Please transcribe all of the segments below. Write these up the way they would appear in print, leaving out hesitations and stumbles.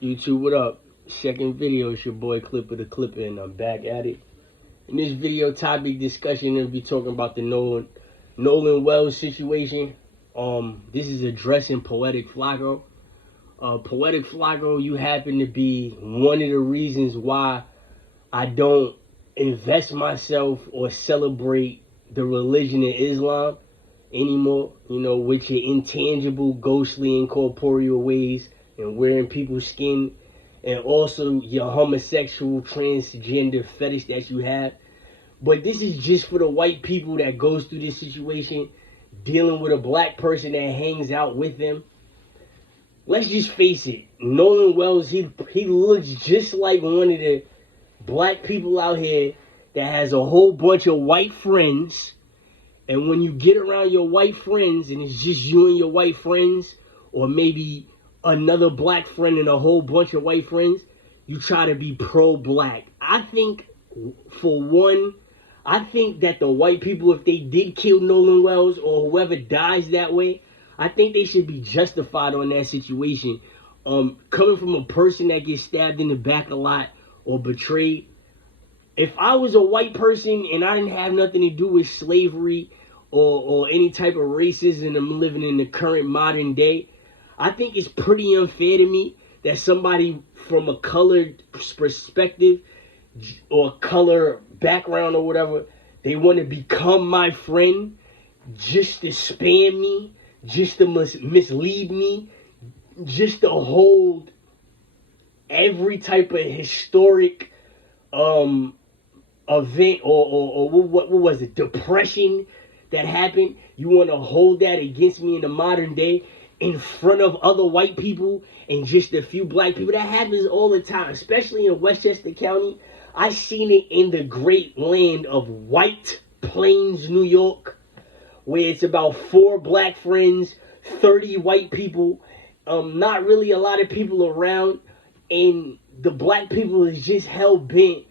YouTube, what up? Second video, it's your boy Clipper the Clipper, and I'm back at it. In this video topic discussion, we'll be talking about the Nolan Wells situation. This is addressing Poetic Flacco. Poetic Flacco, you happen to be one of the reasons why I don't invest myself or celebrate the religion of Islam anymore, with your intangible, ghostly, incorporeal ways and wearing people's skin, and also your homosexual, transgender fetish that you have. But this is just for the white people that goes through this situation, dealing with a black person that hangs out with them. Let's just face it, Nolan Wells, he looks just like one of the black people out here that has a whole bunch of white friends. And when you get around your white friends and it's just you and your white friends, or maybe another black friend and a whole bunch of white friends, you try to be pro-black. I think, for one, that the white people, if they did kill Nolan Wells or whoever dies that way, I think they should be justified on that situation. Coming from a person that gets stabbed in the back a lot or betrayed, if I was a white person and I didn't have nothing to do with slavery or any type of racism, I'm living in the current modern day, I think it's pretty unfair to me that somebody from a colored perspective or color background or whatever, they want to become my friend just to spam me, just to mislead me, just to hold every type of historic event or what was it, depression that happened. You want to hold that against me in the modern day in front of other white people and just a few black people. That happens all the time, especially in Westchester County. I seen it in the great land of White Plains, New York, where it's about 4 black friends, 30 white people, not really a lot of people around, and the black people is just hell-bent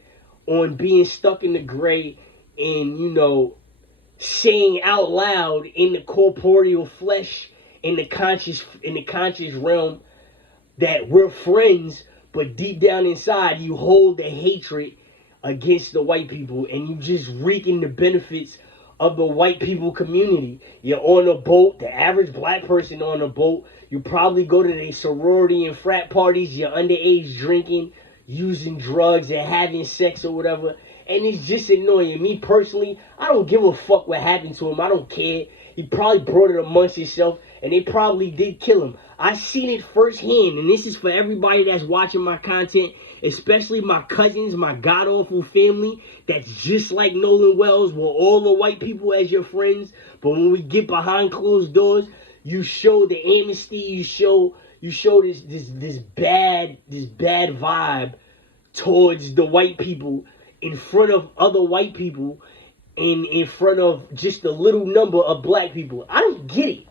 on being stuck in the gray and, saying out loud in the corporeal flesh, in the conscious realm, that we're friends, but deep down inside you hold the hatred against the white people, and you just reaping the benefits of the white people community. You're on a boat, the average black person on a boat, you probably go to the sorority and frat parties, you're underage drinking, using drugs and having sex or whatever, and it's just annoying. Me personally, I don't give a fuck what happened to him. I don't care. He probably brought it amongst himself, and they probably did kill him. I seen it firsthand, and this is for everybody that's watching my content, especially my cousins, my god-awful family that's just like Nolan Wells, with all the white people as your friends. But when we get behind closed doors, you show the amnesty, you show this bad vibe towards the white people in front of other white people and in front of just a little number of black people. I don't get it.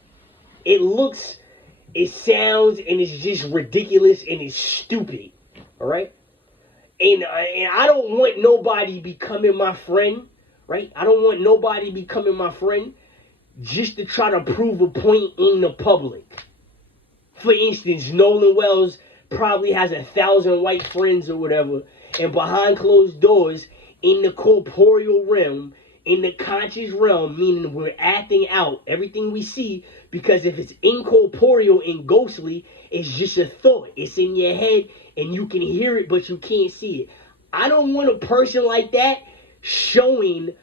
It sounds, and it's just ridiculous, and it's stupid. All right? And I don't want nobody becoming my friend, right? I don't want nobody becoming my friend just to try to prove a point in the public. For instance, Nolan Wells probably has 1,000 white friends or whatever, and behind closed doors, in the corporeal realm, in the conscious realm, meaning we're acting out everything we see, because if it's incorporeal and ghostly, it's just a thought. It's in your head, and you can hear it, but you can't see it. I don't want a person like that showing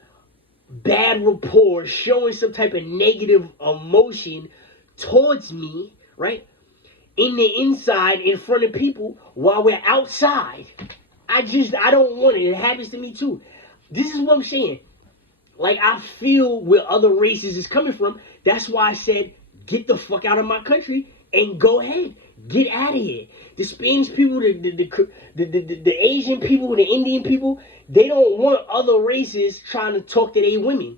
bad rapport, showing some type of negative emotion towards me, right? In the inside, in front of people, while we're outside. I don't want it. It happens to me too. This is what I'm saying. Like, I feel where other races is coming from. That's why I said, get the fuck out of my country and go ahead. Get out of here. The Spanish people, the Asian people, the Indian people, they don't want other races trying to talk to their women.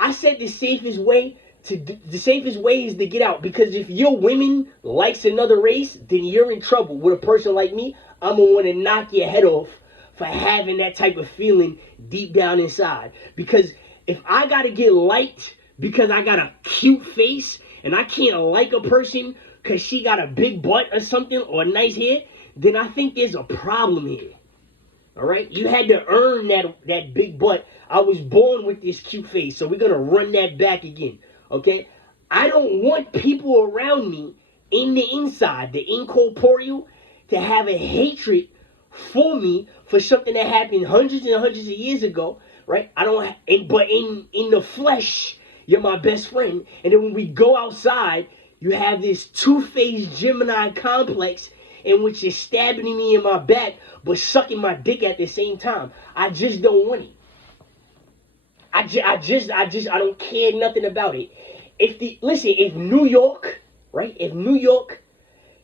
I said the safest way is to get out, because if your women likes another race, then you're in trouble. With a person like me, I'm gonna want to knock your head off for having that type of feeling deep down inside. Because if I gotta get liked because I got a cute face and I can't like a person because she got a big butt or something or nice hair, then I think there's a problem here. All right? You had to earn that big butt. I was born with this cute face, so we're going to run that back again. Okay? I don't want people around me in the inside, the incorporeal, to have a hatred for me for something that happened hundreds and hundreds of years ago, right? But in the flesh, you're my best friend. And then when we go outside, you have this two-faced Gemini complex in which you're stabbing me in my back, but sucking my dick at the same time. I just don't want it. I don't care nothing about it. If New York, right? If New York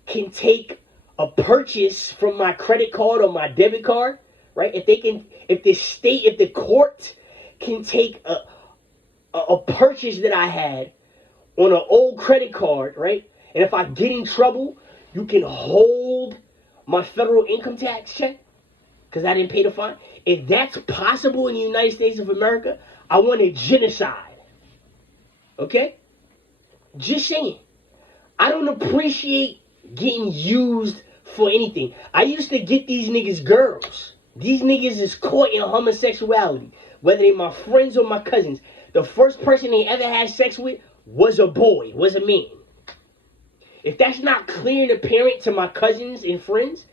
can take a purchase from my credit card or my debit card, right? If the court can take a purchase that I had on an old credit card, right? And if I get in trouble, you can hold my federal income tax check because I didn't pay the fine. If that's possible in the United States of America, I want a genocide. Okay? Just saying. I don't appreciate getting used for anything. I used to get these niggas girls. These niggas is caught in homosexuality, whether they my friends or my cousins. The first person they ever had sex with was a boy, was a man. If that's not clear and apparent to my cousins and friends,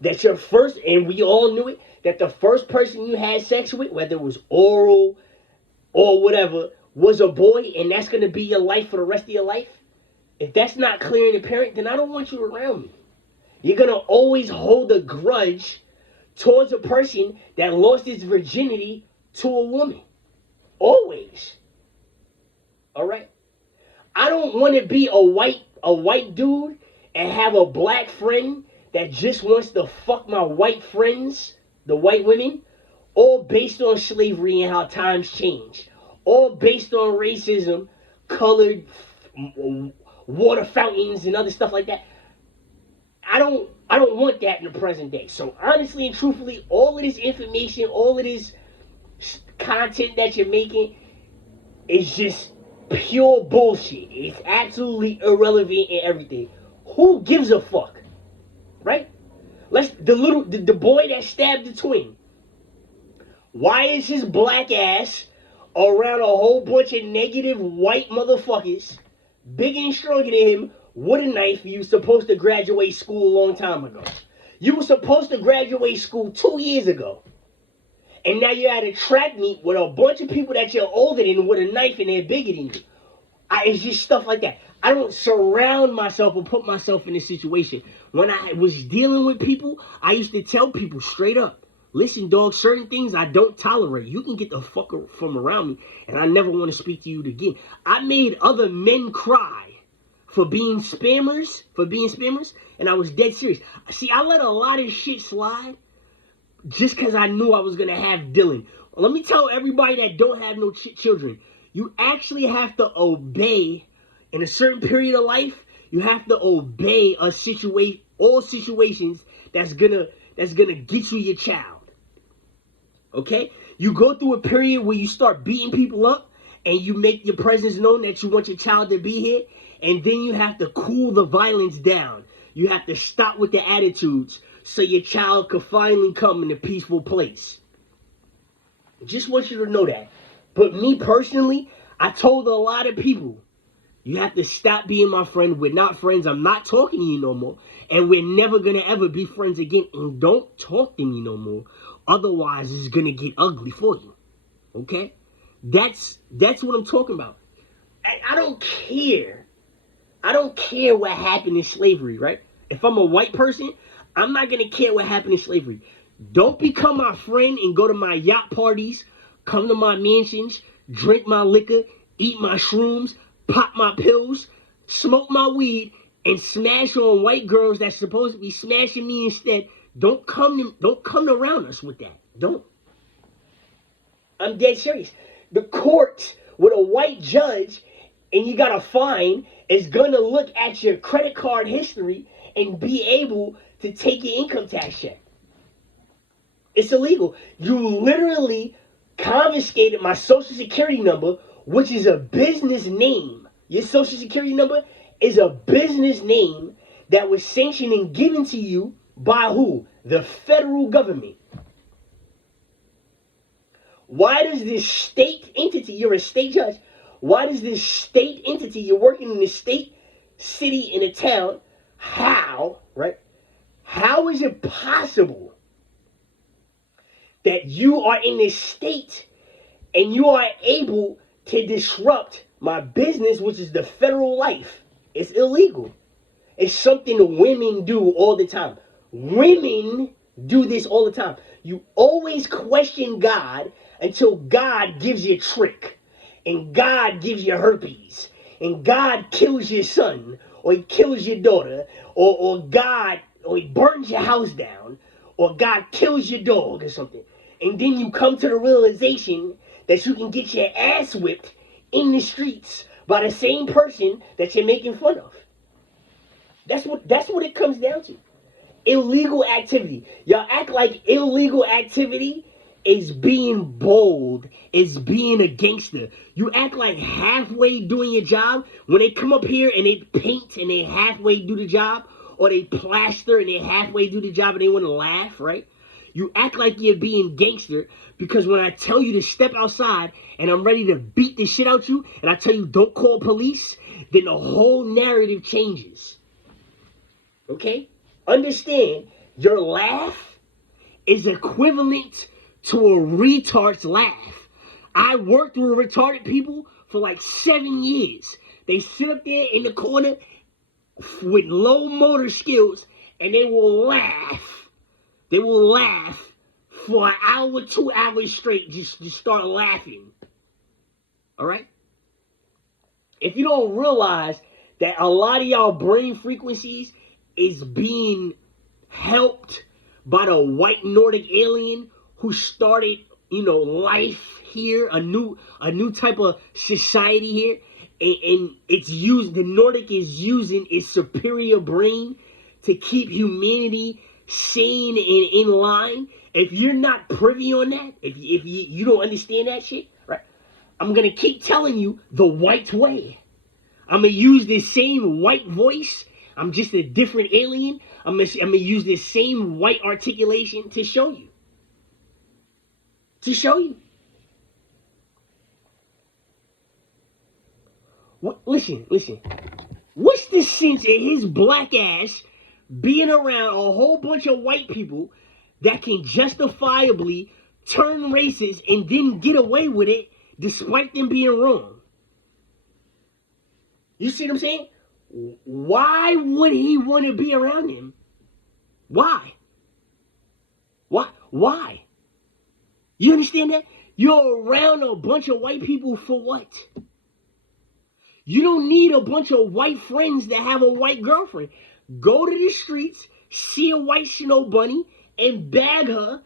that your first, and we all knew it, that the first person you had sex with, whether it was oral or whatever, was a boy, and that's going to be your life for the rest of your life, if that's not clear and apparent, then I don't want you around me. You're going to always hold a grudge towards a person that lost his virginity to a woman. Always. All right? I don't want to be a white dude and have a black friend that just wants to fuck my white friends, the white women, all based on slavery and how times change. All based on racism, colored water fountains and other stuff like that. I don't want that in the present day. So honestly and truthfully, all of this information, all of this content that you're making is just pure bullshit. It's absolutely irrelevant and everything. Who gives a fuck? Right? The boy that stabbed the twin. Why is his black ass around a whole bunch of negative white motherfuckers, bigger and stronger than him, with a knife? You were supposed to graduate school a long time ago. You were supposed to graduate school 2 years ago. And now you're at a track meet with a bunch of people that you're older than with a knife and they're bigger than you. It's just stuff like that. I don't surround myself or put myself in a situation. When I was dealing with people, I used to tell people straight up, listen, dog, certain things I don't tolerate. You can get the fuck from around me, and I never want to speak to you again. I made other men cry for being spammers, and I was dead serious. See, I let a lot of shit slide just because I knew I was going to have Dylan. Let me tell everybody that don't have no children, you actually have to obey in a certain period of life. You have to obey all situations that's gonna get you your child. Okay? You go through a period where you start beating people up and you make your presence known that you want your child to be here, and then you have to cool the violence down. You have to stop with the attitudes so your child can finally come in a peaceful place. Just want you to know that. But me personally, I told a lot of people, you have to stop being my friend. We're not friends. I'm not talking to you no more. And we're never going to ever be friends again. And don't talk to me no more. Otherwise, it's going to get ugly for you. Okay? That's what I'm talking about. I don't care. I don't care what happened in slavery, right? If I'm a white person, I'm not going to care what happened in slavery. Don't become my friend and go to my yacht parties, come to my mansions, drink my liquor, eat my shrooms, pop my pills, smoke my weed, and smash on white girls that's supposed to be smashing me instead. Don't come around us with that. Don't. I'm dead serious. The court with a white judge and you got a fine is going to look at your credit card history and be able to take your income tax check. It's illegal. You literally confiscated my social security number, which is a business name. Your social security number is a business name that was sanctioned and given to you By who? The federal government. Why does this state entity, you're a state judge, why does this state entity, you're working in the state, city, in a town, how, right? How is it possible that you are in this state and you are able to disrupt my business, which is the federal life? It's illegal. It's something women do all the time. Women do this all the time. You always question God until God gives you a trick. And God gives you herpes. And God kills your son. Or he kills your daughter. Or he burns your house down. Or God kills your dog or something. And then you come to the realization that you can get your ass whipped in the streets by the same person that you're making fun of. That's what it comes down to. Illegal activity. Y'all act like illegal activity is being bold, is being a gangster. You act like halfway doing your job when they come up here and they paint and they halfway do the job, or they plaster and they halfway do the job and they want to laugh, right? You act like you're being gangster because when I tell you to step outside and I'm ready to beat the shit out you and I tell you don't call police, then the whole narrative changes. Okay? Understand, your laugh is equivalent to a retard's laugh. I worked with retarded people for like 7 years. They sit up there in the corner with low motor skills and they will laugh. They will laugh for an hour, 2 hours straight. Just start laughing. All right? If you don't realize that a lot of y'all brain frequencies is being helped by the white Nordic alien who started, life here, a new type of society here, and the Nordic is using its superior brain to keep humanity sane and in line. If you're not privy on that, if you don't understand that shit, right? I'm gonna keep telling you the white way. I'm gonna use this same white voice. I'm just a different alien. I'm gonna use this same white articulation to show you. Listen. What's the sense in his black ass being around a whole bunch of white people that can justifiably turn racist and then get away with it despite them being wrong? You see what I'm saying? Why would he want to be around him? Why? You understand that? You're around a bunch of white people for what? You don't need a bunch of white friends that have a white girlfriend. Go to the streets, see a white snow bunny, and bag her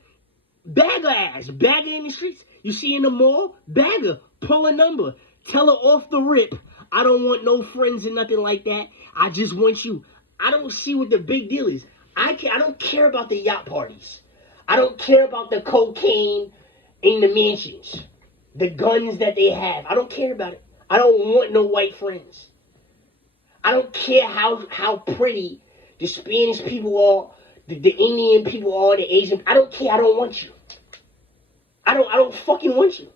ass. Bag her in the streets. You see in the mall, bag her. Pull a number. Tell her off the rip, I don't want no friends and nothing like that. I just want you. I don't see what the big deal is. I don't care about the yacht parties. I don't care about the cocaine in the mansions. The guns that they have. I don't care about it. I don't want no white friends. I don't care how pretty the Spanish people are, the Indian people are, the Asian. I don't care. I don't want you. I don't fucking want you.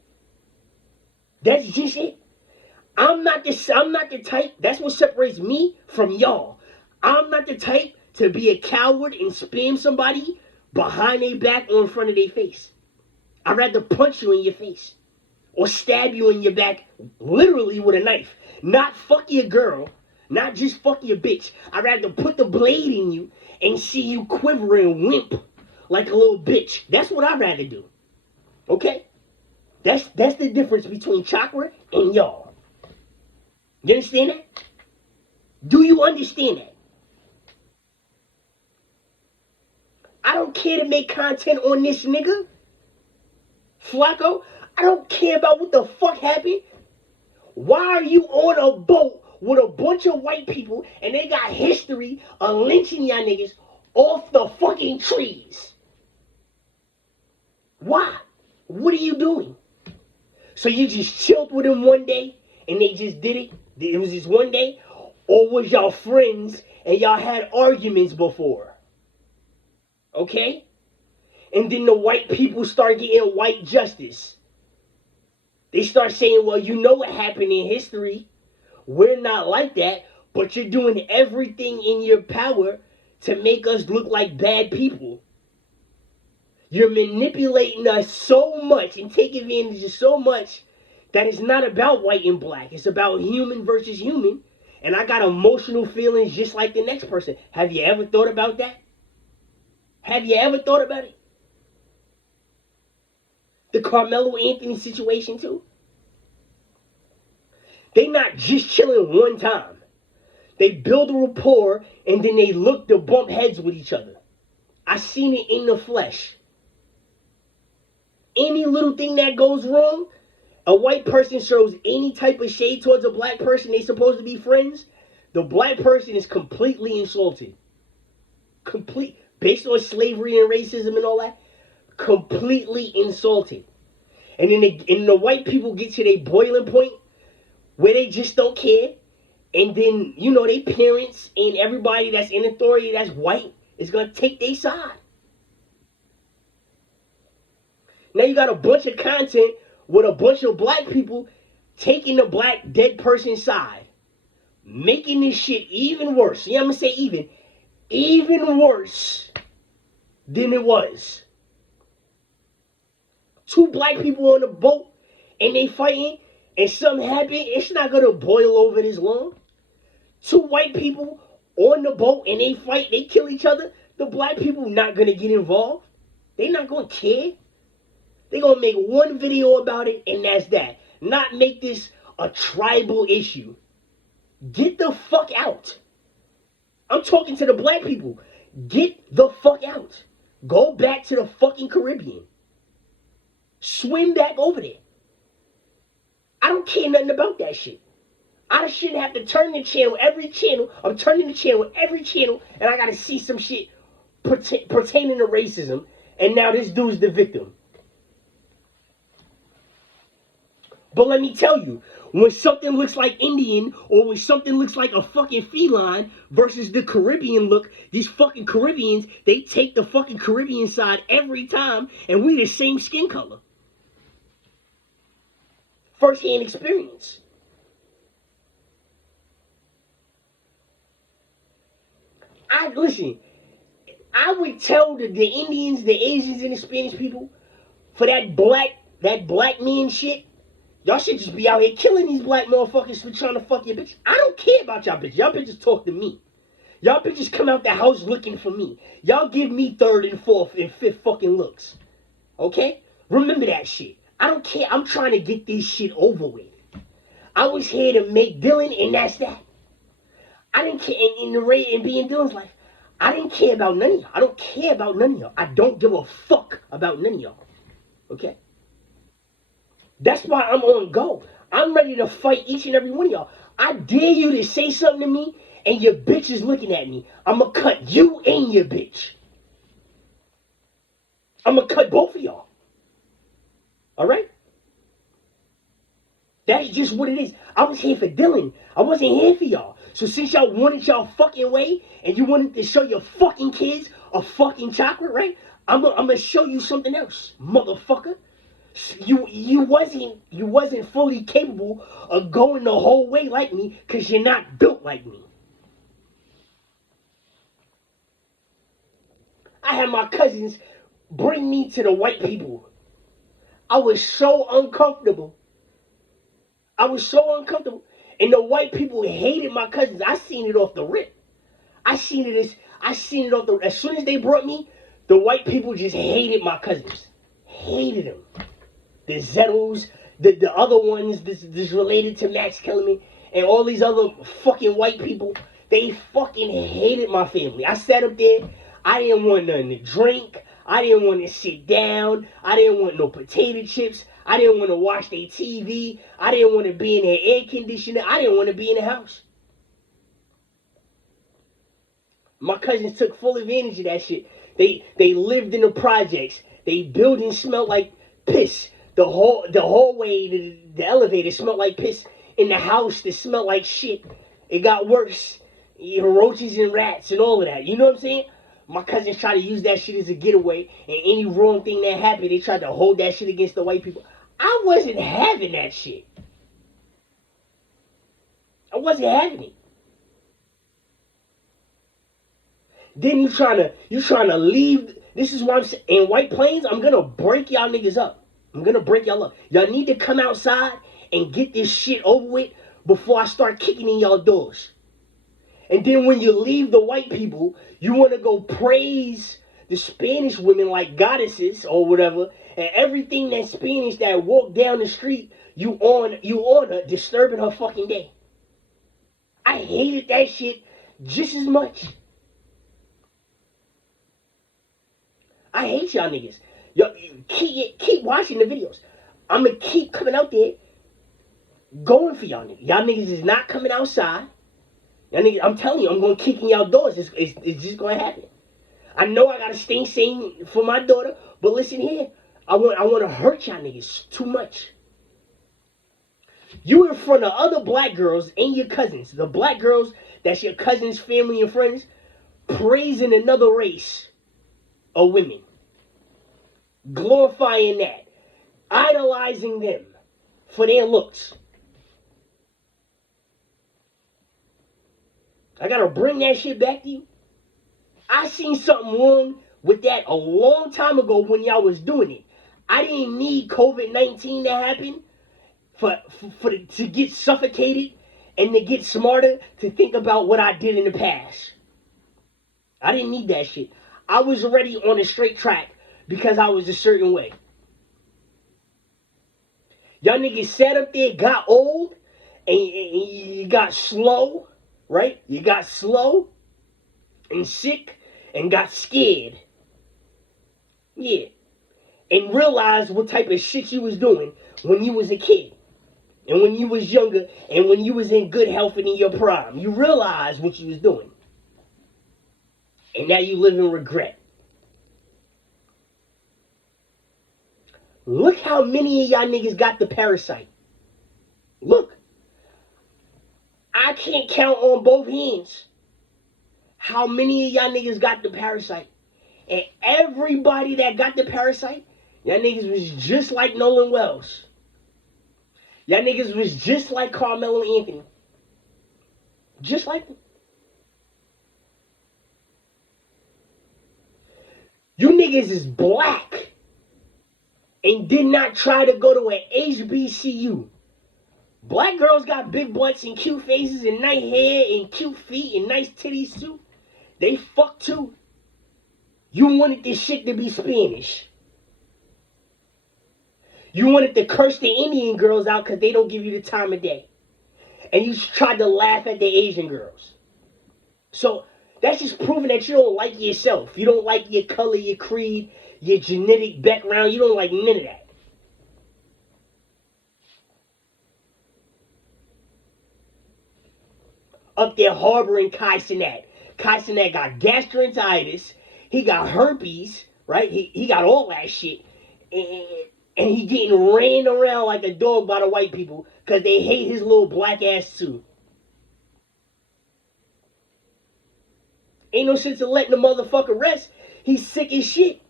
That's just it. I'm not the type. That's what separates me from y'all. I'm not the type to be a coward and spam somebody behind their back or in front of their face. I'd rather punch you in your face or stab you in your back, literally with a knife. Not fuck your girl, not just fuck your bitch. I'd rather put the blade in you and see you quiver and wimp like a little bitch. That's what I'd rather do. Okay? That's the difference between Chakra and y'all. You understand that? Do you understand that? I don't care to make content on this nigga, Flacco. I don't care about what the fuck happened. Why are you on a boat with a bunch of white people and they got history of lynching y'all niggas off the fucking trees? Why? What are you doing? So you just chilled with them one day and they just did it? It was just one day? Or was y'all friends and y'all had arguments before? okay? And then the white people start getting white justice. They start saying, well, you know what happened in history. We're not like that, but you're doing everything in your power to make us look like bad people. You're manipulating us so much and taking advantage of so much that it's not about white and black. It's about human versus human. And I got emotional feelings just like the next person. Have you ever thought about that? Have you ever thought about it? The Carmelo Anthony situation too. They not just chilling one time. They build a rapport and then they look to bump heads with each other. I seen it in the flesh. Any little thing that goes wrong, a white person shows any type of shade towards a black person they supposed to be friends, the black person is completely insulted. Based on slavery and racism and all that, completely insulted. And then the white people get to their boiling point where they just don't care. And then, you know, their parents and everybody that's in authority that's white is going to take their side. Now you got a bunch of content with a bunch of black people taking the black dead person's side. Making this shit even worse. Yeah, I'm going to say even worse than it was. Two black people on a boat and they fighting and something happened, it's not going to boil over this long. Two white people on the boat and they fight, they kill each other. The black people not going to get involved. They not going to care. They going to make one video about it and that's that. Not make this a tribal issue. Get the fuck out. I'm talking to the black people. Get the fuck out. Go back to the fucking Caribbean. Swim back over there. I don't care nothing about that shit. I shouldn't have to turn the channel, every channel. I'm turning the channel, every channel, and I gotta see some shit pertaining to racism. And now this dude's the victim. But let me tell you, when something looks like Indian or when something looks like a fucking feline versus the Caribbean look, these fucking Caribbeans, they take the fucking Caribbean side every time and we the same skin color. First-hand experience. Listen, I would tell the Indians, the Asians, and the Spanish people for that black man shit. Y'all should just be out here killing these black motherfuckers for trying to fuck your bitch. I don't care about y'all bitches. Y'all bitches talk to me. Y'all bitches come out the house looking for me. Y'all give me third and fourth and fifth fucking looks. Okay? Remember that shit. I don't care. I'm trying to get this shit over with. I was here to make Dylan and that's that. I didn't care in the rate and being Dylan's life. I didn't care about none of y'all. I don't care about none of y'all. I don't give a fuck about none of y'all. Okay? That's why I'm on go. I'm ready to fight each and every one of y'all. I dare you to say something to me and your bitch is looking at me. I'm going to cut you and your bitch. I'm going to cut both of y'all. All right? That's just what it is. I was here for Dylan. I wasn't here for y'all. So since y'all wanted y'all fucking way and you wanted to show your fucking kids a fucking chocolate, right? I'm gonna show you something else, motherfucker. You wasn't fully capable of going the whole way like me because you're not built like me. I had my cousins bring me to the white people. I was so uncomfortable. And the white people hated my cousins. I seen it off the rip. As soon as they brought me, the white people just hated my cousins. Hated them. The Zettles, the other ones that's related to Max Kellerman, and all these other fucking white people, they fucking hated my family. I sat up there, I didn't want nothing to drink, I didn't want to sit down, I didn't want no potato chips, I didn't want to watch their TV, I didn't want to be in their air conditioner, I didn't want to be in the house. My cousins took full advantage of that shit. They lived in the projects. They buildings smelled like piss. The hallway, the elevator smelled like piss. In the house, it smelled like shit. It got worse. Roaches and rats and all of that. You know what I'm saying? My cousins tried to use that shit as a getaway, and any wrong thing that happened, they tried to hold that shit against the white people. I wasn't having that shit. I wasn't having it. Then you trying to leave. This is why I'm saying, in White Plains, I'm gonna break y'all niggas up. I'm gonna break y'all up. Y'all need to come outside and get this shit over with before I start kicking in y'all doors. And then when you leave the white people, you want to go praise the Spanish women like goddesses or whatever, and everything that Spanish that walk down the street, you on her, disturbing her fucking day. I hated that shit just as much. I hate y'all niggas. Y'all keep watching the videos. I'm gonna keep coming out there, going for y'all niggas. Y'all niggas is not coming outside. Y'all niggas, I'm telling you, I'm gonna kick in y'all doors. It's just gonna happen. I know I gotta stay sane for my daughter, but listen here, I want to hurt y'all niggas too much. You in front of other black girls and your cousins, the black girls that's your cousins, family, and friends, praising another race of women, glorifying that, idolizing them for their looks. I gotta bring that shit back to you. I seen something wrong with that a long time ago when y'all was doing it. I didn't need COVID-19 to happen to get suffocated and to get smarter to think about what I did in the past. I didn't need that shit. I was already on a straight track because I was a certain way. Y'all niggas sat up there, got old, and you got slow, right? You got slow and sick and got scared. Yeah. And realized what type of shit you was doing when you was a kid. And when you was younger and when you was in good health and in your prime. You realized what you was doing. And now you live in regret. Look how many of y'all niggas got the parasite. Look. I can't count on both hands how many of y'all niggas got the parasite. And everybody that got the parasite, y'all niggas was just like Nolan Wells. Y'all niggas was just like Carmelo Anthony. Just like them. You niggas is black and did not try to go to an HBCU. Black girls got big butts and cute faces and nice hair and cute feet and nice titties too. They fuck too. You wanted this shit to be Spanish. You wanted to curse the Indian girls out because they don't give you the time of day. And you tried to laugh at the Asian girls. So that's just proving that you don't like yourself. You don't like your color, your creed, your genetic background. You don't like none of that. Up there harboring Kai Cenat. Kai Cenat got gastroenteritis. He got herpes, right? He got all that shit. And he getting ran around like a dog by the white people because they hate his little black ass too. Ain't no sense in letting the motherfucker rest. He's sick as shit.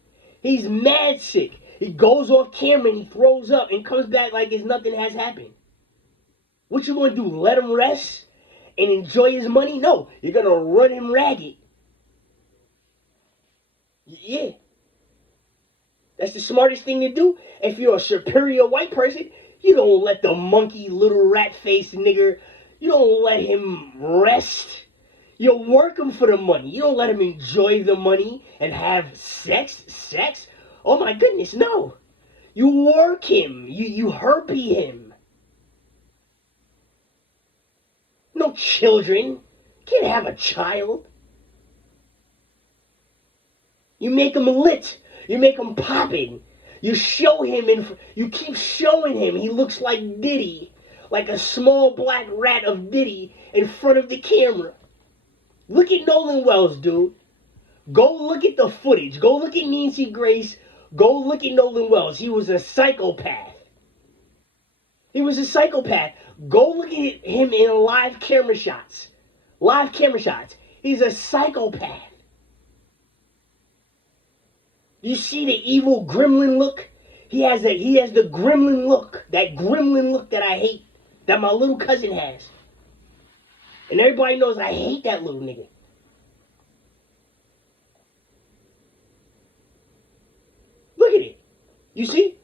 He's mad sick. He goes off camera and he throws up and comes back like as nothing has happened. What you gonna do? Let him rest and enjoy his money? No, you're gonna run him ragged. Yeah. That's the smartest thing to do. If you're a superior white person, you don't let the monkey little rat-faced nigger, you don't let him rest. You work him for the money. You don't let him enjoy the money and have sex. Oh my goodness, no. You work him. You herpy him. No children. You can't have a child. You make him lit. You make him popping. You show him and you keep showing him. He looks like Diddy, like a small black rat of Diddy in front of the camera. Look at Nolan Wells, dude. Go look at the footage. Go look at Nancy Grace. Go look at Nolan Wells. He was a psychopath. He was a psychopath. Go look at him in live camera shots. Live camera shots. He's a psychopath. You see the evil gremlin look? He has the gremlin look. That gremlin look that I hate. That my little cousin has. And everybody knows I hate that little nigga. Look at it. You see?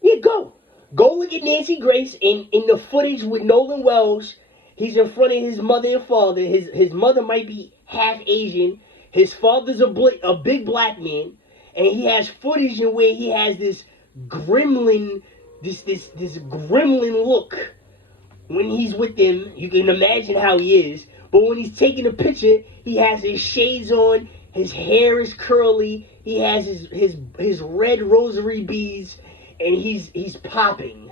Yeah, go. Go look at Nancy Grace in the footage with Nolan Wells. He's in front of his mother and father. His mother might be half Asian. His father's a big black man. And he has footage in where he has this gremlin, this gremlin look. When he's with them, you can imagine how he is. But when he's taking a picture, he has his shades on. His hair is curly. He has his red rosary beads, and he's popping.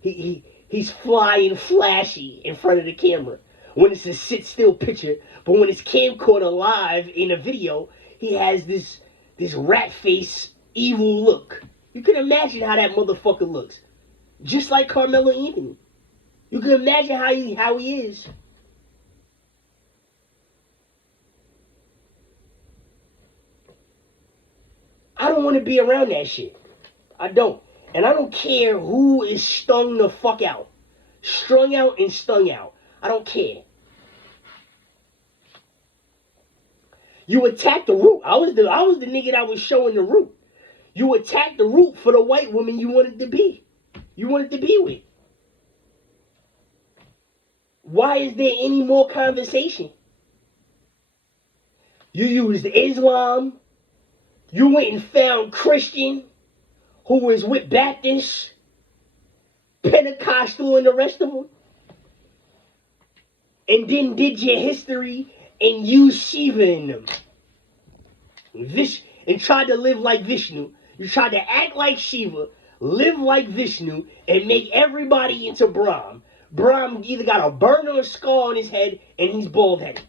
He's flying flashy in front of the camera when it's a sit still picture. But when it's camcorder live in a video, he has this rat face evil look. You can imagine how that motherfucker looks, just like Carmelo Anthony. You can imagine how he is. I don't want to be around that shit. I don't. And I don't care who is stung the fuck out. Strung out and stung out. I don't care. You attacked the root. I was the nigga that was showing the root. You attacked the root for the white woman you wanted to be. You wanted to be with. Why is there any more conversation? You used Islam. You went and found Christian, who was with Baptist, Pentecostal, and the rest of them. And then did your history and used Shiva in them. And tried to live like Vishnu. You tried to act like Shiva, live like Vishnu, and make everybody into Brahm. Brahm either got a burn or a scar on his head, and he's bald-headed.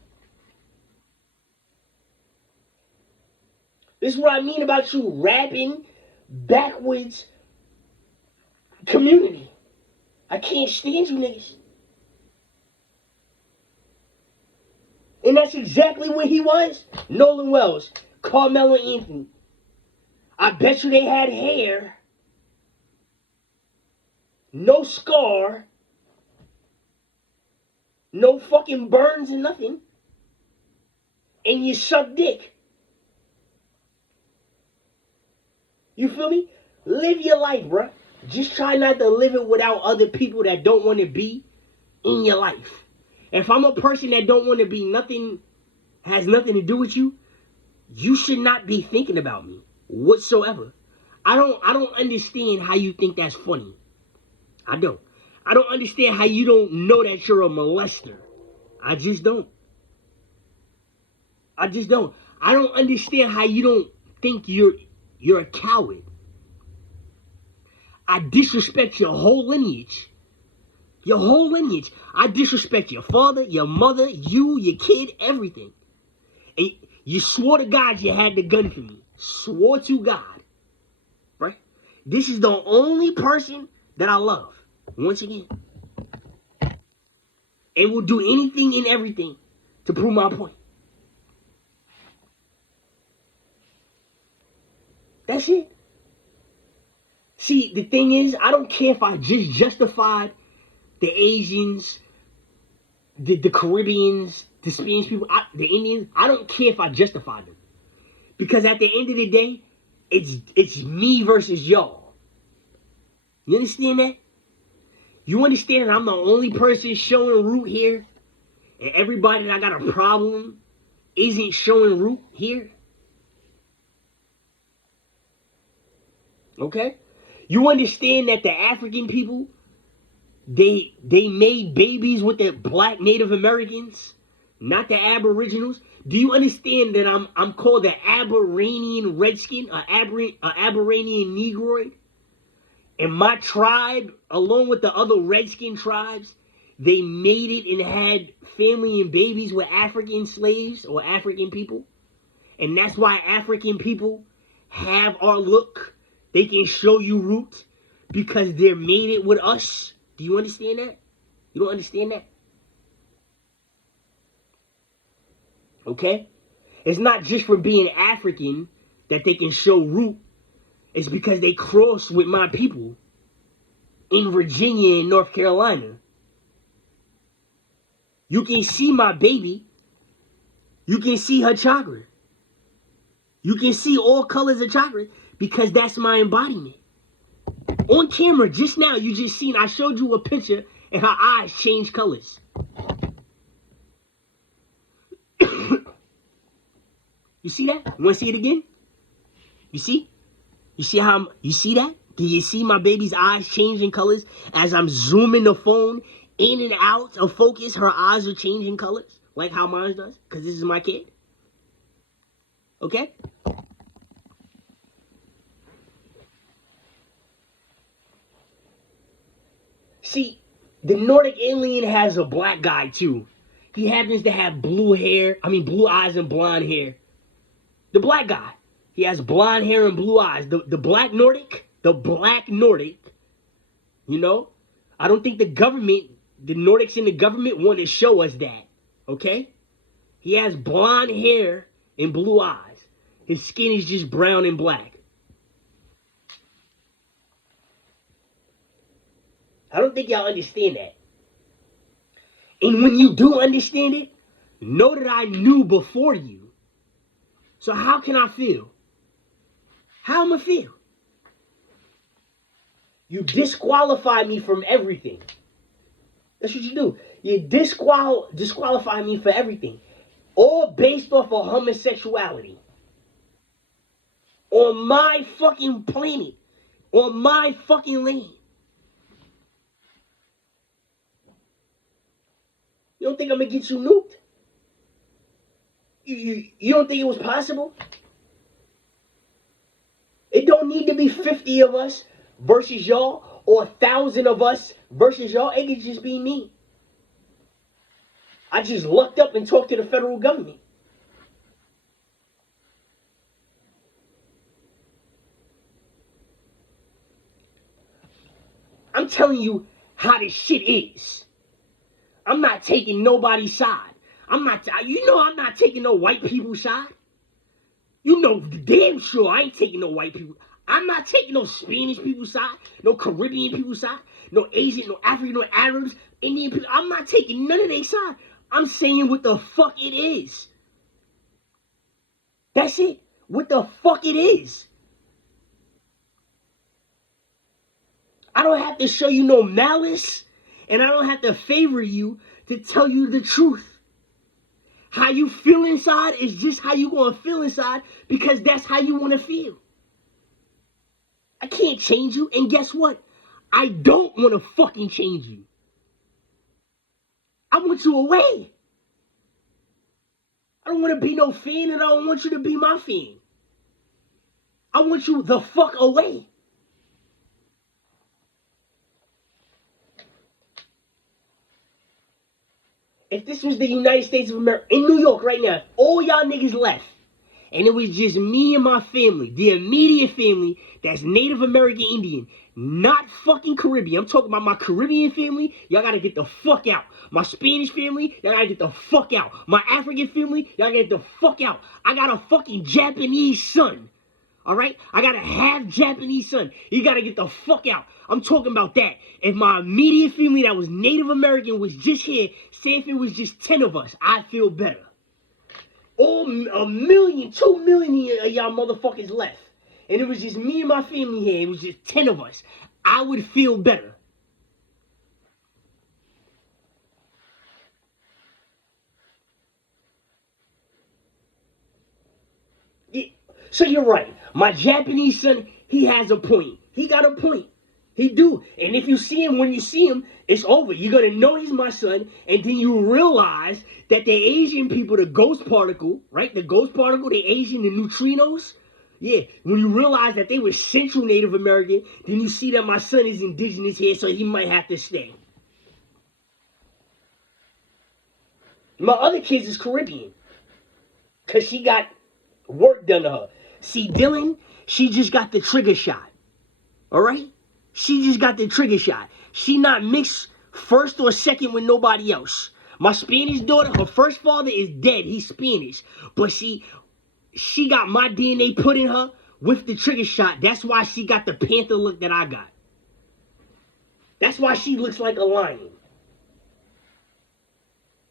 This is what I mean about you rapping backwards community. I can't stand you niggas. And that's exactly what he was. Nolan Wells, Carmelo Anthony. I bet you they had hair, no scar, no fucking burns and nothing, and you suck dick. You feel me? Live your life, bruh. Just try not to live it without other people that don't want to be in your life. If I'm a person that don't want to be nothing, has nothing to do with you, you should not be thinking about me whatsoever. I don't understand how you think that's funny. I don't. I don't understand how you don't know that you're a molester. I just don't. I just don't. I don't understand how you don't think you're a coward. I disrespect your whole lineage. Your whole lineage. I disrespect your father, your mother, you, your kid, everything. And you swore to God you had the gun for me. Swore to God. Right? This is the only person that I love. Once again. And will do anything and everything to prove my point. That's it. See, the thing is, I don't care if I just justified the Asians, the Caribbeans, the Spanish people, the Indians. I don't care if I justify them. Because at the end of the day, it's me versus y'all. You understand that? You understand that I'm the only person showing root here? And everybody that I got a problem isn't showing root here? Okay? You understand that the African people, they made babies with the black Native Americans, not the Aboriginals? Do you understand that I'm called an Aberranian Redskin, an Aberranian Negroid? And my tribe, along with the other Redskin tribes, they made it and had family and babies with African slaves or African people. And that's why African people have our look. They can show you root because they're made it with us. Do you understand that? You don't understand that? Okay? It's not just for being African that they can show root is because they cross with my people in Virginia and North Carolina. You can see my baby. You can see her chakra. You can see all colors of chakra because that's my embodiment. On camera, just now, you just seen, I showed you a picture and her eyes change colors. You see that? You want to see it again? You see? You see you see that? Do you see my baby's eyes changing colors as I'm zooming the phone in and out of focus? Her eyes are changing colors like how mine does because this is my kid. Okay? See, the Nordic alien has a black guy too. He happens to have blue eyes and blonde hair. The black guy. He has blonde hair and blue eyes. The black Nordic, you know? I don't think the Nordics in the government want to show us that, okay? He has blonde hair and blue eyes. His skin is just brown and black. I don't think y'all understand that. And when you do understand it, know that I knew before you. So how can I feel? How am I feel? You disqualify me from everything. That's what you do. You disqualify me for everything. All based off of homosexuality. On my fucking planet. On my fucking land. You don't think I'm gonna get you nuked? You don't think it was possible? It don't need to be 50 of us versus y'all or 1,000 of us versus y'all. It could just be me. I just lucked up and talked to the federal government. I'm telling you how this shit is. I'm not taking nobody's side. I'm not taking no white people's side. You know damn sure I ain't taking no white people. I'm not taking no Spanish people's side, no Caribbean people's side, no Asian, no African, no Arabs, Indian people. I'm not taking none of their side. I'm saying what the fuck it is. That's it. What the fuck it is. I don't have to show you no malice, and I don't have to favor you to tell you the truth. How you feel inside is just how you gonna feel inside because that's how you wanna feel. I can't change you, and guess what? I don't wanna fucking change you. I want you away. I don't wanna be no fan, and I don't want you to be my fan. I want you the fuck away. If this was the United States of America, in New York right now, if all y'all niggas left, and it was just me and my family, the immediate family that's Native American Indian, not fucking Caribbean. I'm talking about my Caribbean family, y'all gotta get the fuck out. My Spanish family, y'all gotta get the fuck out. My African family, y'all gotta get the fuck out. I got a fucking Japanese son. Alright? I got a half Japanese son. You gotta get the fuck out. I'm talking about that. If my immediate family that was Native American was just here, say if it was just 10 of us, I'd feel better. All 1 million, 2 million of y'all motherfuckers left. And it was just me and my family here. It was just 10 of us. I would feel better. Yeah. So you're right. My Japanese son, he has a point. He got a point. He do. And if you see him, when you see him, it's over. You're going to know he's my son. And then you realize that the Asian people, the ghost particle, right? The ghost particle, the Asian, the neutrinos. Yeah. When you realize that they were Central Native American, then you see that my son is indigenous here, so he might have to stay. My other kids is Caribbean. Because she got work done to her. See, Dylan, she just got the trigger shot. All right? She just got the trigger shot. She not mixed first or second with nobody else. My Spanish daughter, her first father is dead. He's Spanish. But see, she got my DNA put in her with the trigger shot. That's why she got the panther look that I got. That's why she looks like a lion.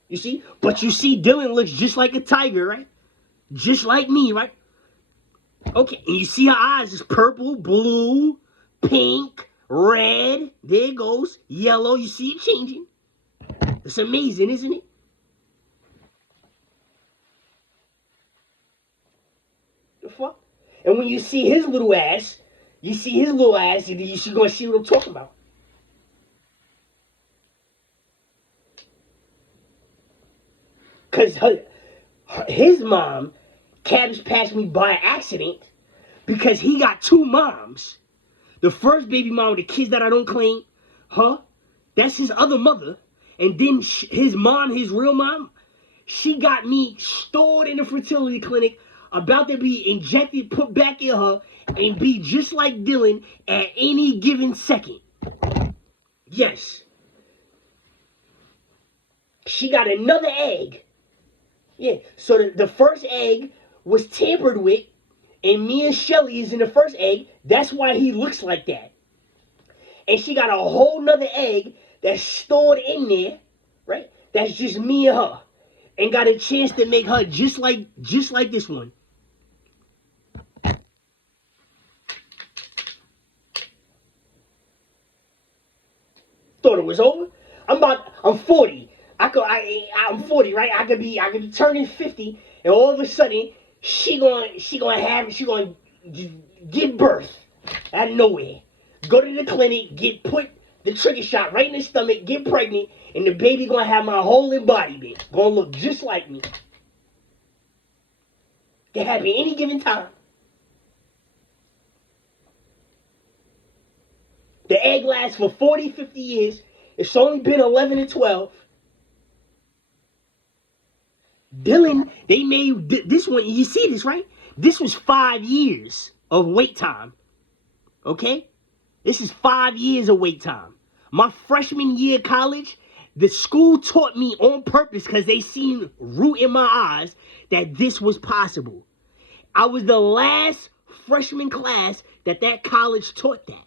You see? But you see Dylan looks just like a tiger, right? Just like me, right? Okay, and you see her eyes is purple, blue, pink, red. There it goes. Yellow. You see it changing. It's amazing, isn't it? The fuck? And when you see his little ass, you're gonna see what I'm talking about. Cause his mom cabbage patched me by accident because he got two moms. The first baby mom with the kids that I don't claim, that's his other mother. And then his mom, his real mom, she got me stored in the fertility clinic, about to be injected, put back in her, and be just like Dylan at any given second. Yes. She got another egg. Yeah, so the first egg was tampered with, and me and Shelly is in the first egg. That's why he looks like that. And she got a whole nother egg that's stored in there, right? That's just me and her. And got a chance to make her just like this one. Thought it was over. I'm 40. I'm 40, right? I could be turning 50, and all of a sudden she gonna give birth out of nowhere. Go to the clinic, put the trigger shot right in the stomach, get pregnant, and the baby gonna have my whole embodiment. Gonna look just like me. Can happen any given time. The egg lasts for 40, 50 years. It's only been 11 and 12. Dylan, they made this one. You see this, right? This was 5 years of wait time. Okay? This is 5 years of wait time. My freshman year of college, the school taught me on purpose because they seen root in my eyes that this was possible. I was the last freshman class that college taught that.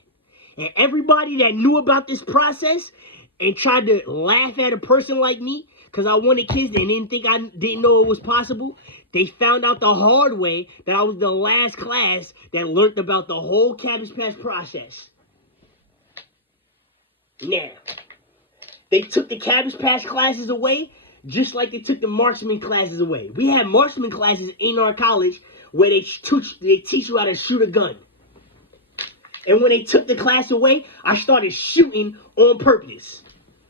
And everybody that knew about this process and tried to laugh at a person like me because I wanted kids and didn't know it was possible, they found out the hard way that I was the last class that learned about the whole Cabbage Patch process. Now, they took the Cabbage Patch classes away just like they took the marksman classes away. We had marksman classes in our college where they teach you how to shoot a gun. And when they took the class away, I started shooting on purpose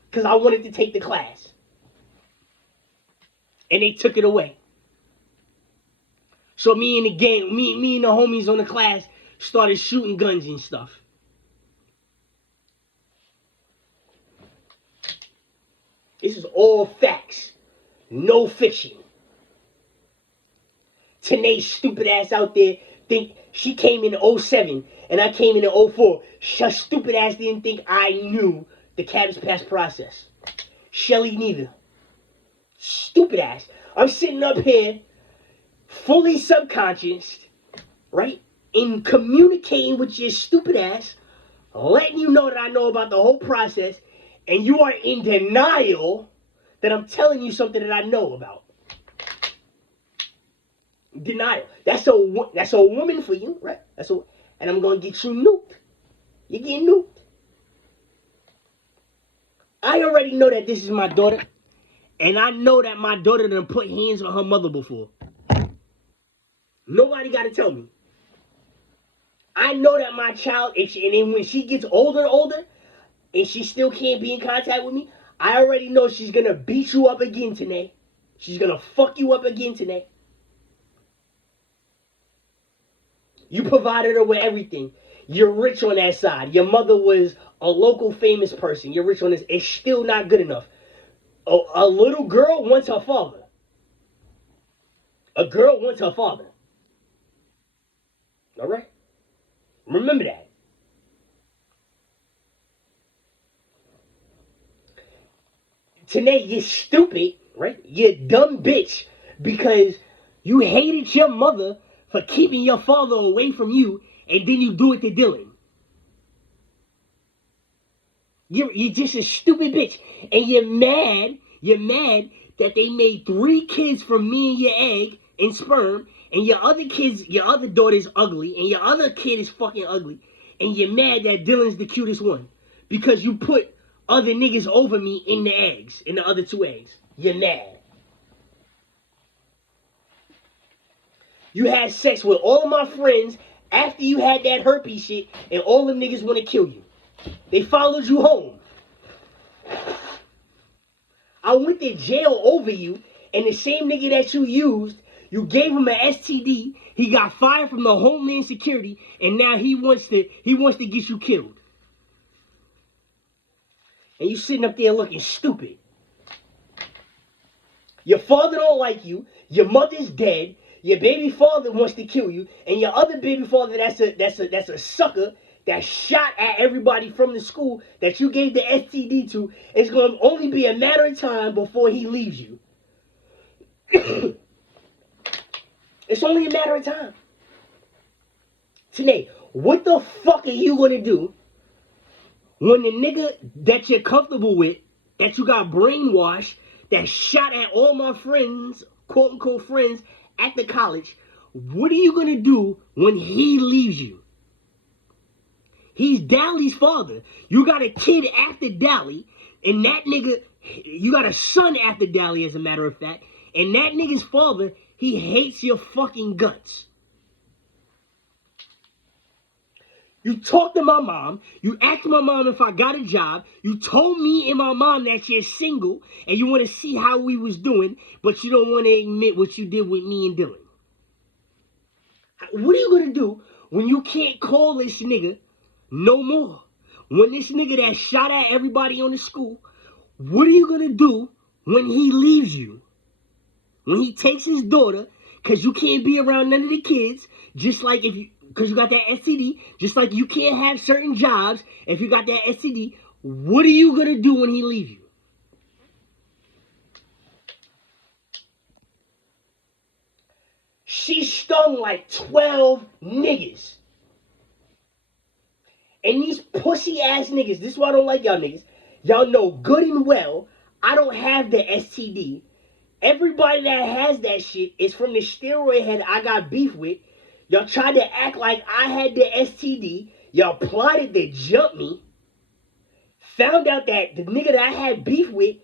because I wanted to take the class. And they took it away. So me and the homies on the class started shooting guns and stuff. This is all facts. No fiction. Tanae's stupid ass out there think she came in 07 and I came in 04. Her stupid ass didn't think I knew the Cabbage Patch process. Shelly neither. Stupid ass. I'm sitting up here fully subconscious, right? In communicating with your stupid ass, letting you know that I know about the whole process, and you are in denial that I'm telling you something that I know about. Denial. That's a woman for you, right? And I'm gonna get you nuked. You're getting nuked. I already know that this is my daughter, and I know that my daughter done put hands on her mother before. Nobody got to tell me. I know that my child, and then when she gets older and older, and she still can't be in contact with me, I already know she's gonna beat you up again today. She's gonna fuck you up again today. You provided her with everything. You're rich on that side. Your mother was a local famous person. You're rich on this. It's still not good enough. A little girl wants her father. A girl wants her father. All right? Remember that. Today, you're stupid, right? You're a dumb bitch because You hated your mother for keeping your father away from you, and then you do it to Dylan. You're just a stupid bitch. And you're mad that they made 3 kids from me and your egg and sperm, and your other daughter's ugly, and your other kid is fucking ugly, and you're mad that Dylan's the cutest one. Because you put other niggas over me in the eggs, in the other 2 eggs. You're mad. You had sex with all of my friends after you had that herpes shit, and all them niggas want to kill you. They followed you home. I went to jail over you, and the same nigga that you used, you gave him an STD. He got fired from the Homeland Security, and now he wants to get you killed. And you sitting up there looking stupid. Your father don't like you. Your mother's dead. Your baby father wants to kill you, and your other baby father that's a sucker that shot at everybody from the school that you gave the STD to. It's going to only be a matter of time before he leaves you. It's only a matter of time. Today, what the fuck are you going to do when the nigga that you're comfortable with, that you got brainwashed, that shot at all my friends, quote unquote friends, at the college, what are you going to do when he leaves you? He's Dally's father. You got a kid after Dally, and that nigga, you got a son after Dally, as a matter of fact, and that nigga's father, he hates your fucking guts. You talked to my mom. You asked my mom if I got a job. You told me and my mom that you're single and you want to see how we was doing, but you don't want to admit what you did with me and Dylan. What are you going to do when you can't call this nigga no more? When this nigga that shot at everybody on the school, what are you going to do when he leaves you? When he takes his daughter, because you can't be around none of the kids, just like because you got that STD, just like you can't have certain jobs if you got that STD, what are you going to do when he leaves you? She stung like 12 niggas. And these pussy ass niggas, this is why I don't like y'all niggas. Y'all know good and well, I don't have the STD. Everybody that has that shit is from the steroid head I got beef with. Y'all tried to act like I had the STD. Y'all plotted to jump me. Found out that the nigga that I had beef with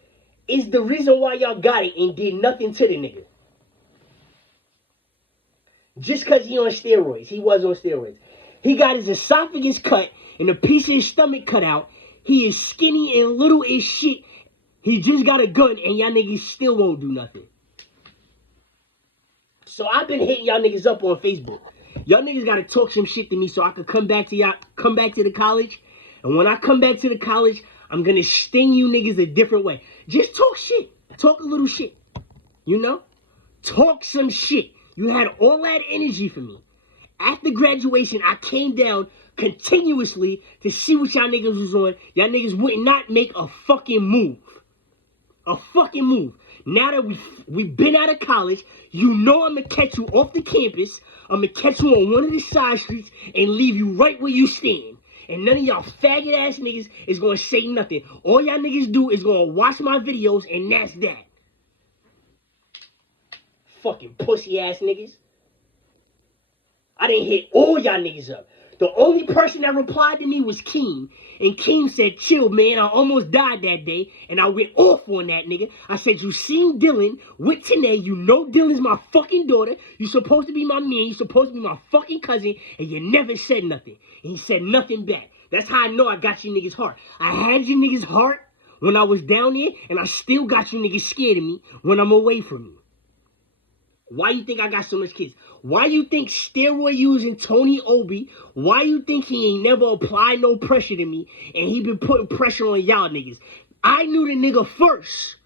is the reason why y'all got it and did nothing to the nigga. Just because he on steroids. He was on steroids. He got his esophagus cut and a piece of his stomach cut out. He is skinny and little as shit. He just got a gun and y'all niggas still won't do nothing. So I've been hitting y'all niggas up on Facebook. Y'all niggas gotta talk some shit to me so I can come back to the college. And when I come back to the college, I'm gonna sting you niggas a different way. Just talk shit. Talk a little shit. You know? Talk some shit. You had all that energy for me. After graduation, I came down continuously to see what y'all niggas was on. Y'all niggas would not make a fucking move. A fucking move. Now that we've been out of college, you know I'm going to catch you off the campus. I'm going to catch you on one of the side streets and leave you right where you stand. And none of y'all faggot ass niggas is going to say nothing. All y'all niggas do is going to watch my videos and that's that. Fucking pussy ass niggas. I didn't hit all y'all niggas up. The only person that replied to me was Keem. And Keem said, chill, man. I almost died that day. And I went off on that nigga. I said, you seen Dylan with Tanae. You know Dylan's my fucking daughter. You supposed to be my man. You supposed to be my fucking cousin. And you never said nothing. And he said nothing back. That's how I know I got you niggas' heart. I had you niggas' heart when I was down there. And I still got you niggas scared of me when I'm away from you. Why you think I got so much kids? Why you think steroid using Tony Obi, why you think he ain't never applied no pressure to me and he been putting pressure on y'all niggas? I knew the nigga first.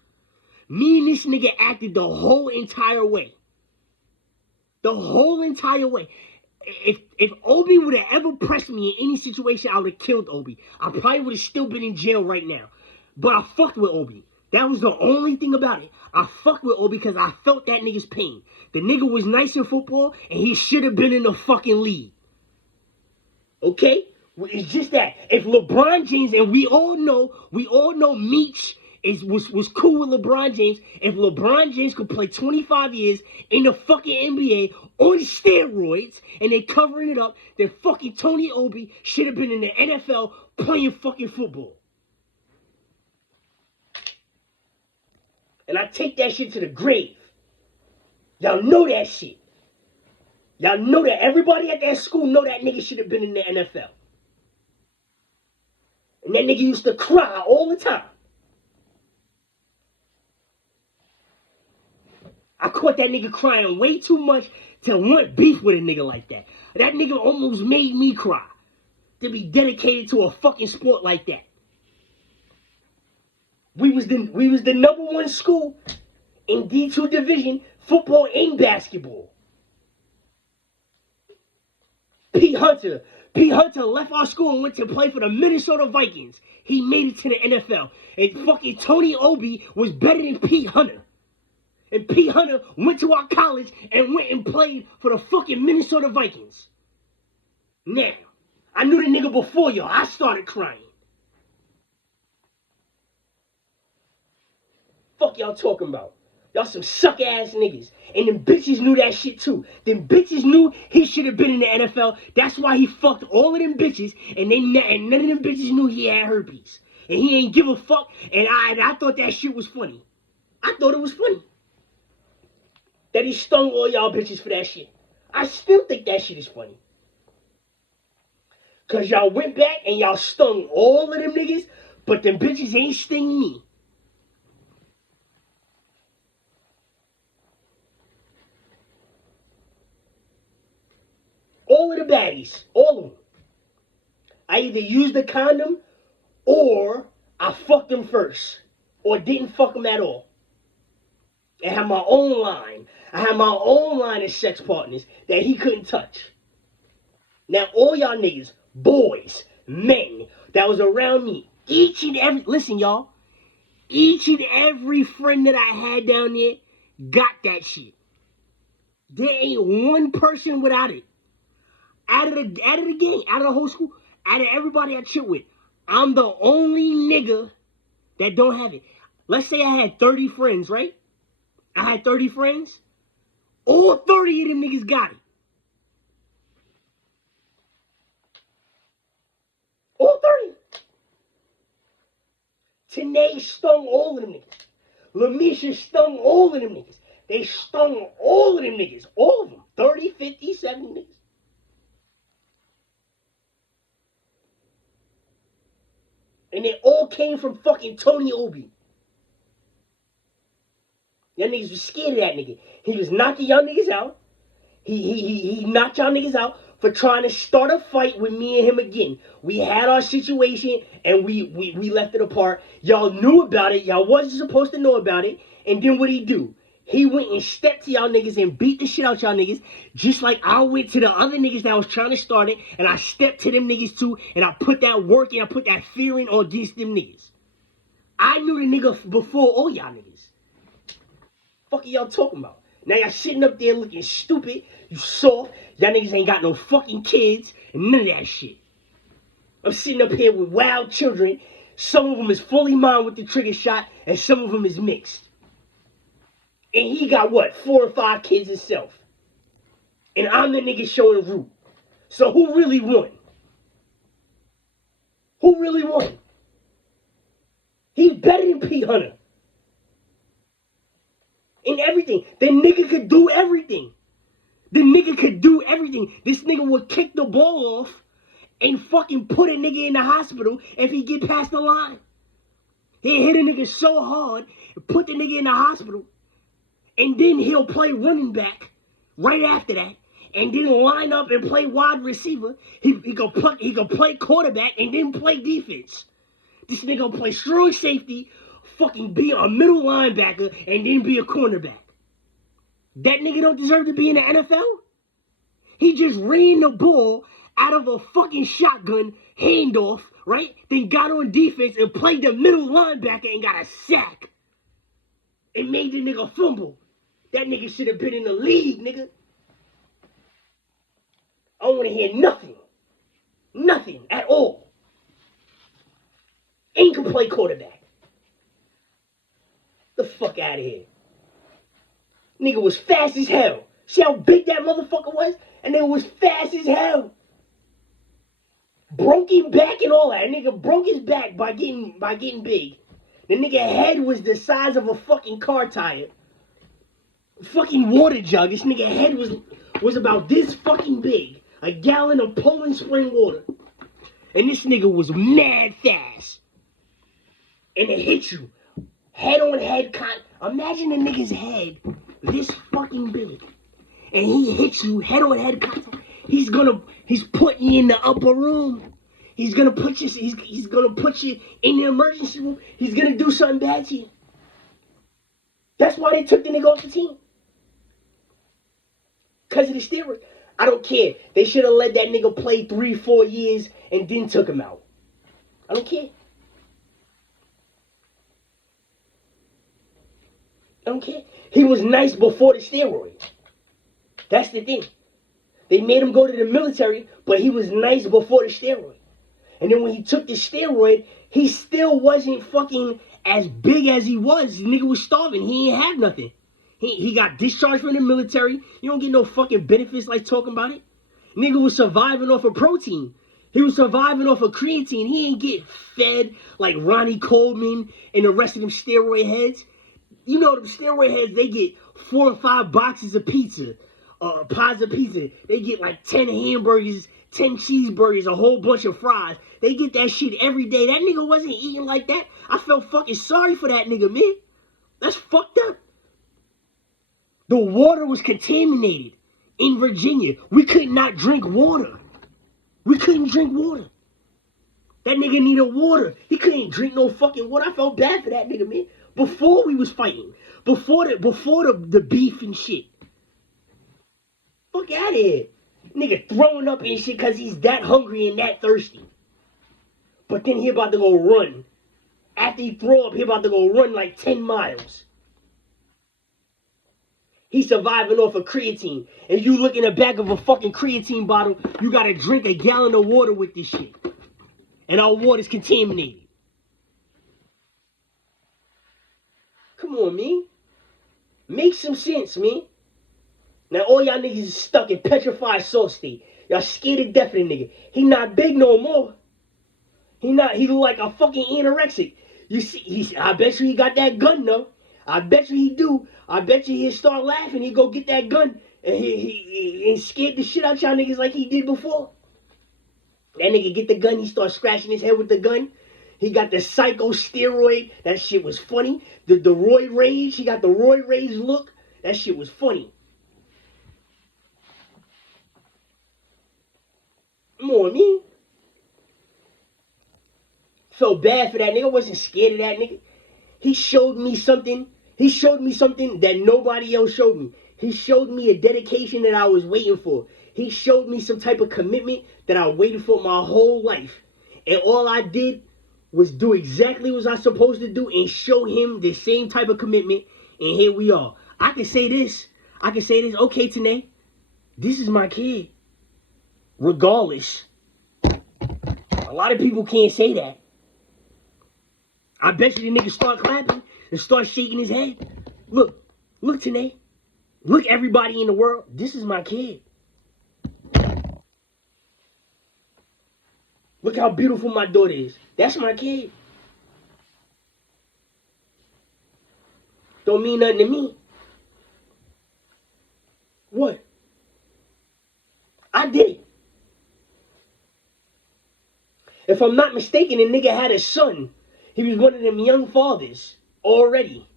Me and this nigga acted the whole entire way. The whole entire way. If Obi would have ever pressed me in any situation, I would have killed Obi. I probably would have still been in jail right now. But I fucked with Obi. That was the only thing about it. I fucked with O because I felt that nigga's pain. The nigga was nice in football, and he should have been in the fucking league. Okay? It's just that. If LeBron James, and we all know Meech was cool with LeBron James. If LeBron James could play 25 years in the fucking NBA on steroids, and they covering it up, then fucking Tony Obi should have been in the NFL playing fucking football. And I take that shit to the grave. Y'all know that shit. Y'all know that. Everybody at that school know that nigga should have been in the NFL. And that nigga used to cry all the time. I caught that nigga crying way too much to want beef with a nigga like that. That nigga almost made me cry to be dedicated to a fucking sport like that. We was the number one school in D2 division, football and basketball. Pete Hunter left our school and went to play for the Minnesota Vikings. He made it to the NFL. And fucking Tony Obi was better than Pete Hunter. And Pete Hunter went to our college and went and played for the fucking Minnesota Vikings. Now, I knew the nigga before y'all. I started crying. Fuck y'all talking about? Y'all some suck-ass niggas. And them bitches knew that shit too. Them bitches knew he should have been in the NFL. That's why he fucked all of them bitches. And none of them bitches knew he had herpes. And he ain't give a fuck. And I thought that shit was funny. I thought it was funny. That he stung all y'all bitches for that shit. I still think that shit is funny. Cause y'all went back and y'all stung all of them niggas. But them bitches ain't sting me. All of the baddies, all of them. I either used a condom or I fucked them first. Or didn't fuck them at all. I had my own line. I had my own line of sex partners that he couldn't touch. Now all y'all niggas, boys, men that was around me, listen y'all, each and every friend that I had down there got that shit. There ain't one person without it. Out of the gang, out of the whole school, out of everybody I chill with, I'm the only nigga that don't have it. Let's say I had 30 friends, right? I had 30 friends. All 30 of them niggas got it. All 30. Tanae stung all of them niggas. Lamisha stung all of them niggas. They stung all of them niggas. All of them. 30, 50, 70 niggas. And they all came from fucking Tony Obi. Y'all niggas was scared of that nigga. He was knocking y'all niggas out. He knocked y'all niggas out for trying to start a fight with me and him again. We had our situation and we left it apart. Y'all knew about it. Y'all wasn't supposed to know about it. And then what'd he do? He went and stepped to y'all niggas and beat the shit out y'all niggas. Just like I went to the other niggas that was trying to start it. And I stepped to them niggas too. And I put that work and I put that fearing on against them niggas. I knew the nigga before all y'all niggas. Fuck are y'all talking about? Now y'all sitting up there looking stupid. You soft. Y'all niggas ain't got no fucking kids. And none of that shit. I'm sitting up here with wild children. Some of them is fully mine with the trigger shot. And some of them is mixed. And he got what? 4 or 5 kids himself. And I'm the nigga showing root. So who really won? Who really won? He's better than Pete Hunter. In everything. The nigga could do everything. The nigga could do everything. This nigga would kick the ball off and fucking put a nigga in the hospital if he get past the line. He'll hit a nigga so hard, put the nigga in the hospital. And then he'll play running back right after that. And then line up and play wide receiver. He can play quarterback and then play defense. This nigga will play strong safety, fucking be a middle linebacker, and then be a cornerback. That nigga don't deserve to be in the NFL? He just ran the ball out of a fucking shotgun handoff, right? Then got on defense and played the middle linebacker and got a sack. It made the nigga fumble. That nigga should have been in the league, nigga. I don't want to hear nothing. Nothing at all. Ain't can play quarterback. The fuck out of here. Nigga was fast as hell. See how big that motherfucker was? And it was fast as hell. Broke his back and all that. Nigga broke his back by getting big. The nigga head was the size of a fucking car tire. Fucking water jug. This nigga head was about this fucking big. A gallon of Poland Spring water. And this nigga was mad fast. And it hit you. Head on head. Imagine a nigga's head this fucking big. And he hits you head on head contact. He's putting you in the upper room. He's gonna put you in the emergency room. He's gonna do something bad to you. That's why they took the nigga off the team. Because of the steroid. I don't care. They should have let that nigga play 3-4 years and then took him out. I don't care. I don't care. He was nice before the steroid. That's the thing. They made him go to the military, but he was nice before the steroid. And then when he took the steroid, he still wasn't fucking as big as he was. The nigga was starving. He ain't have nothing. He got discharged from the military. You don't get no fucking benefits like talking about it. Nigga was surviving off of protein. He was surviving off of creatine. He ain't get fed like Ronnie Coleman and the rest of them steroid heads. You know them steroid heads, they get 4 or 5 boxes of pizza. Pies of pizza. They get like 10 hamburgers, 10 cheeseburgers, a whole bunch of fries. They get that shit every day. That nigga wasn't eating like that. I felt fucking sorry for that nigga, man. That's fucked up. The water was contaminated in Virginia. We could not drink water. We couldn't drink water. That nigga needed water. He couldn't drink no fucking water. I felt bad for that nigga, man. Before we was fighting. Before the beef and shit. Fuck out of here. Nigga throwing up and shit because he's that hungry and that thirsty. But then he about to go run. After he throw up, he about to go run like 10 miles. He's surviving off of creatine. And you look in the back of a fucking creatine bottle, you gotta drink a gallon of water with this shit. And our water's contaminated. Come on, man. Make some sense, man. Now all y'all niggas is stuck in petrified salt state. Y'all scared to death of the nigga. He not big no more. He look like a fucking anorexic. You see, I bet you he got that gun though. I bet you he do. I bet you he'll start laughing. He go get that gun. And he scared the shit out y'all niggas like he did before. That nigga get the gun. He start scratching his head with the gun. He got the psycho steroid. That shit was funny. The roid rage. He got the roid rage look. That shit was funny. Come on, man. Felt bad for that nigga. I wasn't scared of that nigga. He showed me something. He showed me something that nobody else showed me. He showed me a dedication that I was waiting for. He showed me some type of commitment that I waited for my whole life. And all I did was do exactly what I was supposed to do and show him the same type of commitment. And here we are. I can say this. Okay, Tanae, this is my kid. Regardless. A lot of people can't say that. I bet you the nigga start clapping and start shaking his head. Look Tanae. Look everybody in the world. This is my kid. Look how beautiful my daughter is. That's my kid. Don't mean nothing to me. What? I did it. If I'm not mistaken, the nigga had a son. He was one of them young fathers already.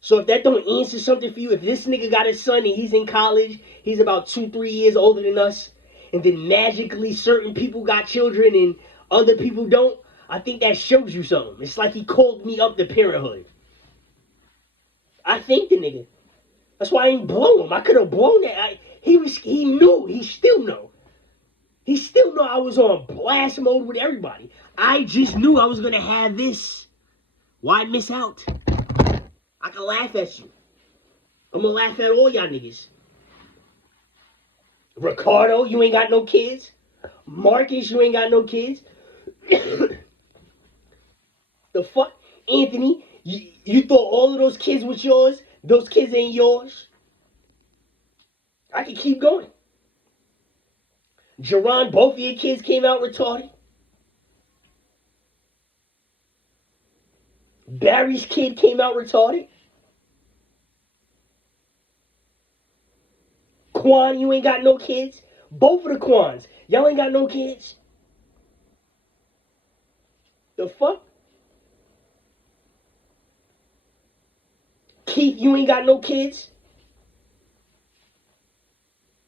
So if that don't answer something for you, if this nigga got a son and he's in college, he's about 2-3 years older than us, and then magically certain people got children and other people don't, I think that shows you something. It's like he called me up to parenthood. I think the nigga. That's why I ain't blow him. I could have blown that. He knew. He still know. He still know I was on blast mode with everybody. I just knew I was going to have this. Why miss out? I can laugh at you. I'm gonna laugh at all y'all niggas. Ricardo, you ain't got no kids. Marcus, you ain't got no kids. The fuck? Anthony, you thought all of those kids was yours? Those kids ain't yours. I can keep going. Jerron, both of your kids came out retarded. Barry's kid came out retarded. Quan, you ain't got no kids. Both of the Quans, y'all ain't got no kids. The fuck? Keith, you ain't got no kids.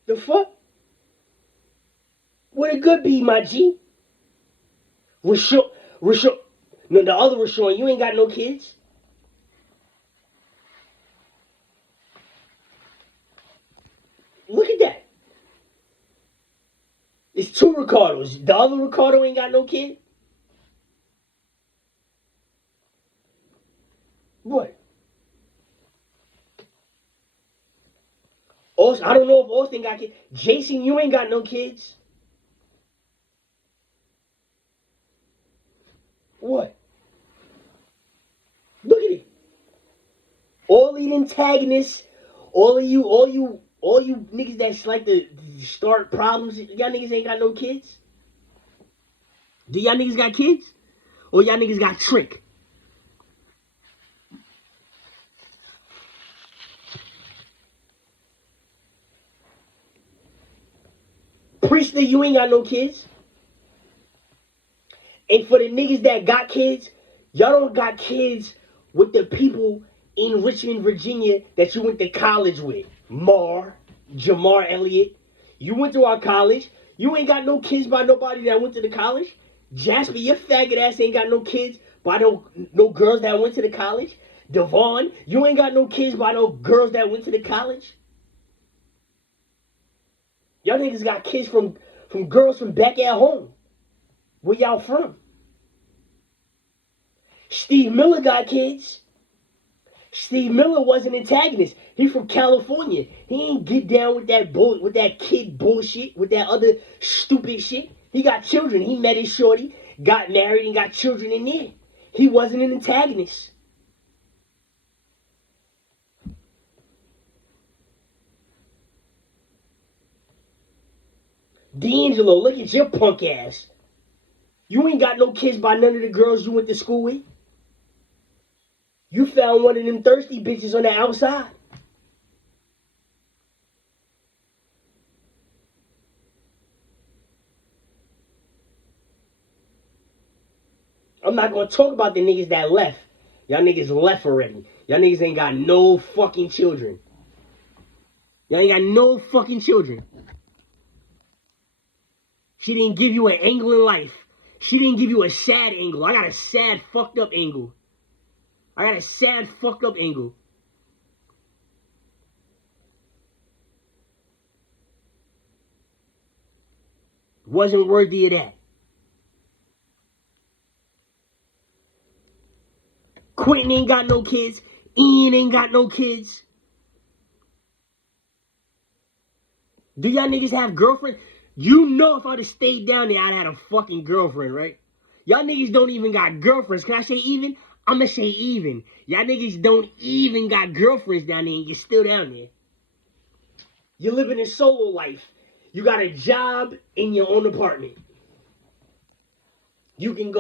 The fuck? What it could be, my G? Rashawn, no, the other Rashawn, you ain't got no kids. Look at that. It's two Ricardos. The other Ricardo ain't got no kid. What? Austin, I don't know if Austin got kids. Jason, you ain't got no kids. What? Look at it. All these antagonists, all you niggas that's like to start problems, y'all niggas ain't got no kids? Do y'all niggas got kids? Or y'all niggas got trick? Priestner, you ain't got no kids. And for the niggas that got kids, y'all don't got kids with the people in Richmond, Virginia that you went to college with. Jamar Elliott. You went to our college. You ain't got no kids by nobody that went to the college. Jasper, your faggot ass ain't got no kids by no girls that went to the college. Devon, you ain't got no kids by no girls that went to the college. Y'all niggas got kids from girls from back at home. Where y'all from? Steve Miller got kids. Steve Miller was an antagonist. He from California. He ain't get down with that kid bullshit, with that other stupid shit. He got children. He met his shorty, got married, and got children in there. He wasn't an antagonist. D'Angelo, look at your punk ass. You ain't got no kids by none of the girls you went to school with. You found one of them thirsty bitches on the outside. I'm not going to talk about the niggas that left. Y'all niggas left already. Y'all niggas ain't got no fucking children. Y'all ain't got no fucking children. She didn't give you an angle in life. She didn't give you a sad angle. I got a sad, fucked up angle. Wasn't worthy of that. Quentin ain't got no kids. Ian ain't got no kids. Do y'all niggas have girlfriends? You know if I'd have stayed down there, I'd have had a fucking girlfriend, right? Y'all niggas don't even got girlfriends. Can I say even? I'm gonna say even. Y'all niggas don't even got girlfriends down there and you're still down there. You're living a solo life. You got a job in your own apartment. You can go